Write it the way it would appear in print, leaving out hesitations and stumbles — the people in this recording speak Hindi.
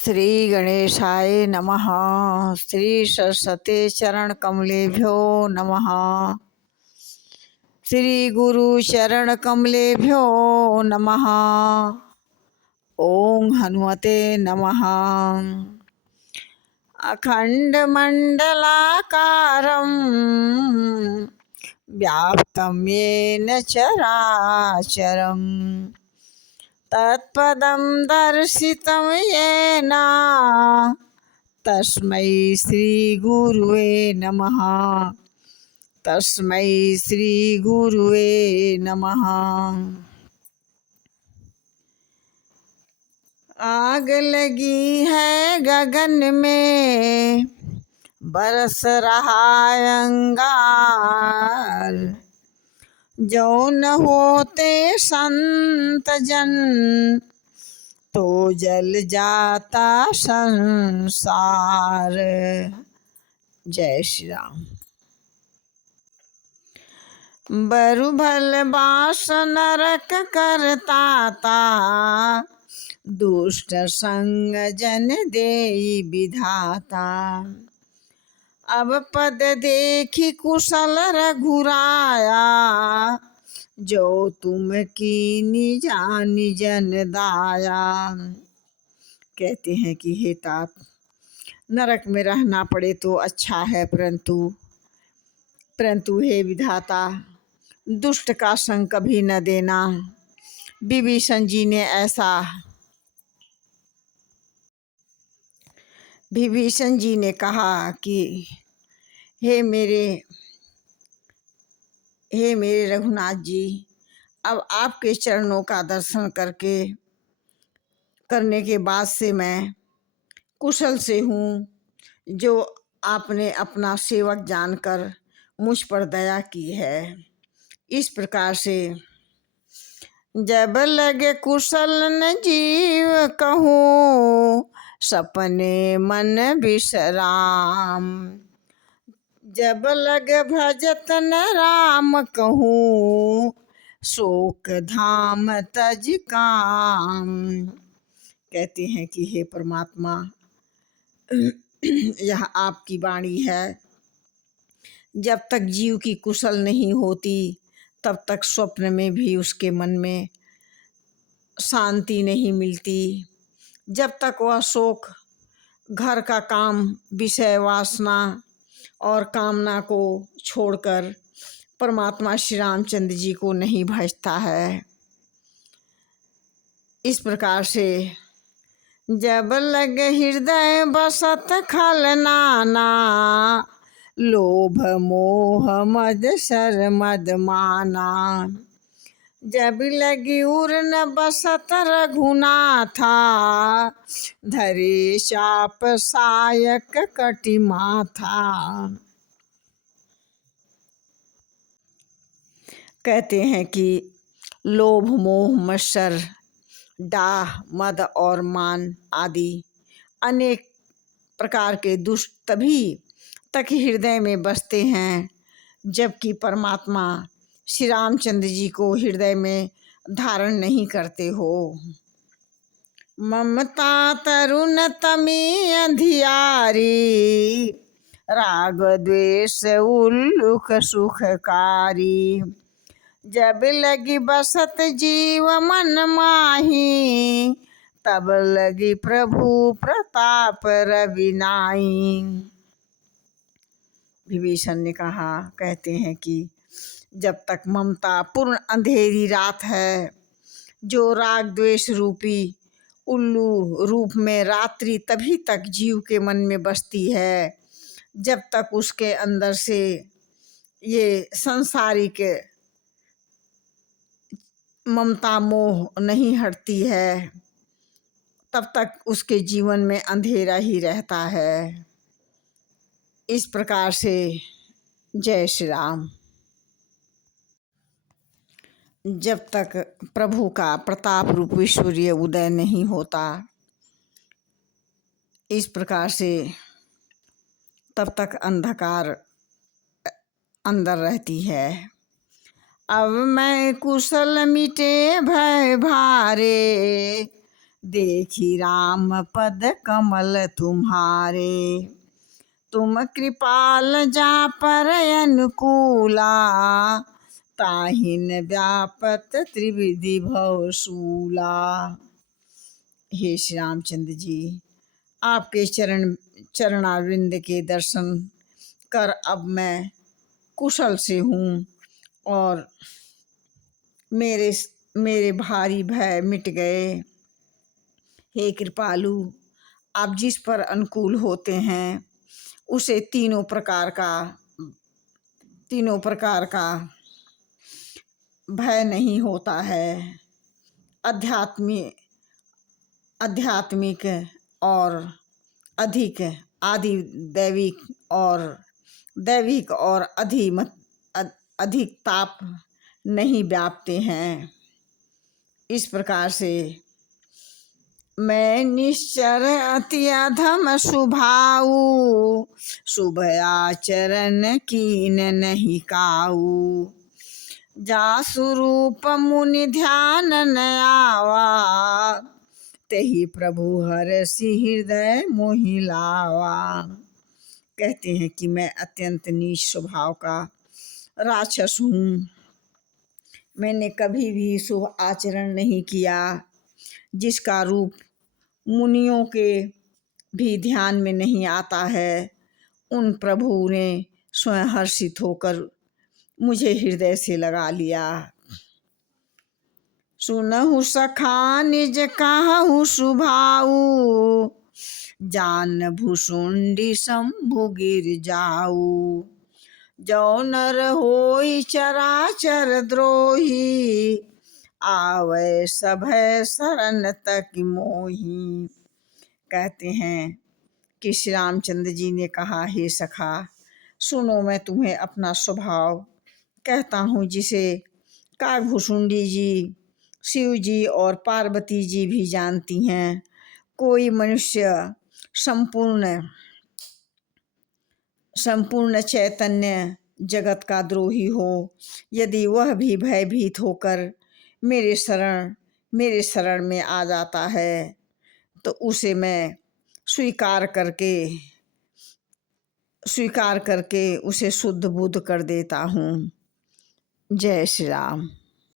श्री गणेशाय नमः। श्री सरस्वती चरण कमलेभ्यो नमः। श्री गुरु चरण कमलेभ्यो नमः। ओम हनुमते नमः। अखंड मंडलाकारं व्याप्तं येन चराचरं तत्पदं दर्शितं येन तस्मै श्री गुरुवे नमः। तस्मै श्री गुरुवे नमः। आग लगी है गगन में बरस रहा अंगार, जो न होते संत जन तो जल जाता संसार। जय श्री राम। बरु भल बास नरक करता ता, दुष्ट संग जन देई विधाता। अब पद देखी कुशल रघुराया, जो तुम कीनी जानी जन दाया। कहते हैं कि हे तात, नरक में रहना पड़े तो अच्छा है, परंतु हे विधाता, दुष्ट का संग कभी न देना। विभीषण जी ने कहा कि हे मेरे रघुनाथ जी, अब आपके चरणों का दर्शन करने के बाद से मैं कुशल से हूँ, जो आपने अपना सेवक जानकर मुझ पर दया की है। इस प्रकार से जब लगे कुशल न जीव कहूँ, सपने मन विश्राम। जब लगे भजत न राम कहूँ, शोक धाम तज काम। कहते हैं कि हे परमात्मा, यह आपकी वाणी है। जब तक जीव की कुशल नहीं होती, तब तक स्वप्न में भी उसके मन में शांति नहीं मिलती। जब तक वह शोक, घर का काम, विषय वासना और कामना को छोड़कर परमात्मा श्री रामचंद्र जी को नहीं भजता है। इस प्रकार से जब लगे हृदय बसत खल नाना, लोभ मोह मद सर मद माना। जब लगी उर न बसत रघुनाथा, धरे चाप सायक कटि माथा। कहते हैं कि लोभ मोह मत्सर, डाह मद और मान आदि अनेक प्रकार के दुष्ट तभी तक हृदय में बसते हैं, जबकि परमात्मा श्री रामचंद्र जी को हृदय में धारण नहीं करते हो। ममता तरुण तमी अंधियारी, राग द्वेष उल्लुक सुखकारी। जब लगी बसत जीव मन माही, तब लगी प्रभु प्रताप रविनाई। विभीषण ने कहा, कहते हैं कि जब तक ममता पूर्ण अंधेरी रात है, जो राग द्वेष रूपी उल्लू रूप में रात्रि तभी तक जीव के मन में बसती है, जब तक उसके अंदर से ये सांसारिक ममता मोह नहीं हटती है, तब तक उसके जीवन में अंधेरा ही रहता है। इस प्रकार से जय श्री राम। जब तक प्रभु का प्रताप रूप ईश्वरीय उदय नहीं होता, इस प्रकार से तब तक अंधकार अंदर रहती है। अब मैं कुशल मिटे भय भारे, देखी राम पद कमल तुम्हारे, तुम कृपाल जा पर अनुकूला, ताहिन व्यापत त्रिविधि भवशूला। हे श्री रामचंद्र जी, आपके चरणारविंद के दर्शन कर अब मैं कुशल से हूँ और मेरे मेरे भारी भय मिट गए। हे कृपालु, आप जिस पर अनुकूल होते हैं उसे तीनों प्रकार का भय नहीं होता है। आध्यात्मिक और अधिक आदि दैविक और अधिक ताप नहीं व्यापते हैं। इस प्रकार से मैं निश्चर अति अधम स्वभाव, शुभ आचरण कीन नहीं काऊ, जासु रूप मुनि ध्यान न आवा, तेहि प्रभु हरषि हृदय मोहि लावा। कहते हैं कि मैं अत्यंत नीच स्वभाव का राक्षस हूँ। मैंने कभी भी शुभ आचरण नहीं किया, जिसका रूप मुनियों के भी ध्यान में नहीं आता है। उन प्रभु ने स्वयं हर्षित होकर मुझे हृदय से लगा लिया। सुनहु सखा निज कहु सुभाऊ, जान भुसुंडी शंभु गिर जाऊ, जो नर होई चराचर द्रोही, आवे सभय शरण तक मोही। कहते हैं कि श्री रामचंद्र जी ने कहा, हे सखा सुनो, मैं तुम्हें अपना स्वभाव कहता हूँ, जिसे काकभुसुंडी जी, शिव जी और पार्वती जी भी जानती हैं। कोई मनुष्य संपूर्ण चैतन्य जगत का द्रोही हो, यदि वह भी भयभीत होकर मेरे शरण में आ जाता है, तो उसे मैं स्वीकार करके उसे शुद्ध बुद्ध कर देता हूँ। जय श्री राम।